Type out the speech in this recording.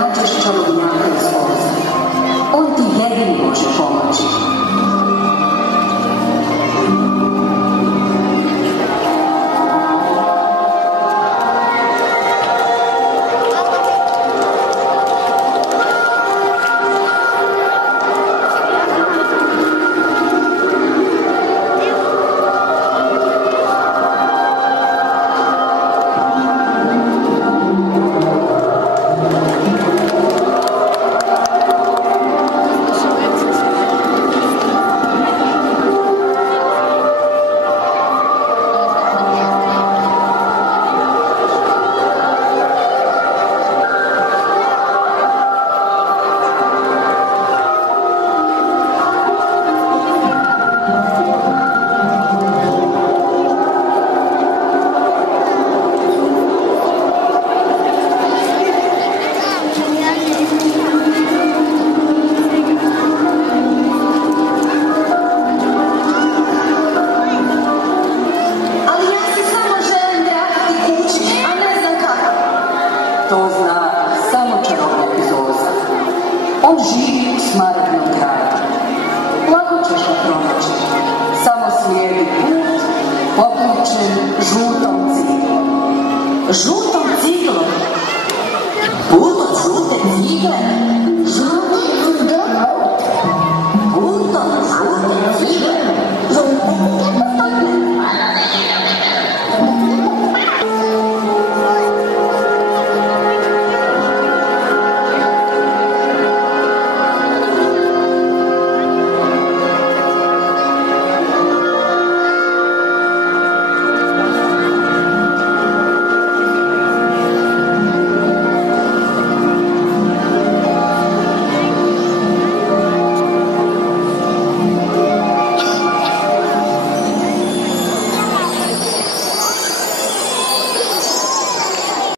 nađeš čarobnjaka iz Oza. On ti jedini može pomoći. To zna samo čarobnjak iz Oza. On živi u Smaragdnom gradu. Lako ćeš ga pronaći. Samo slijedi put popločen žutom cilju.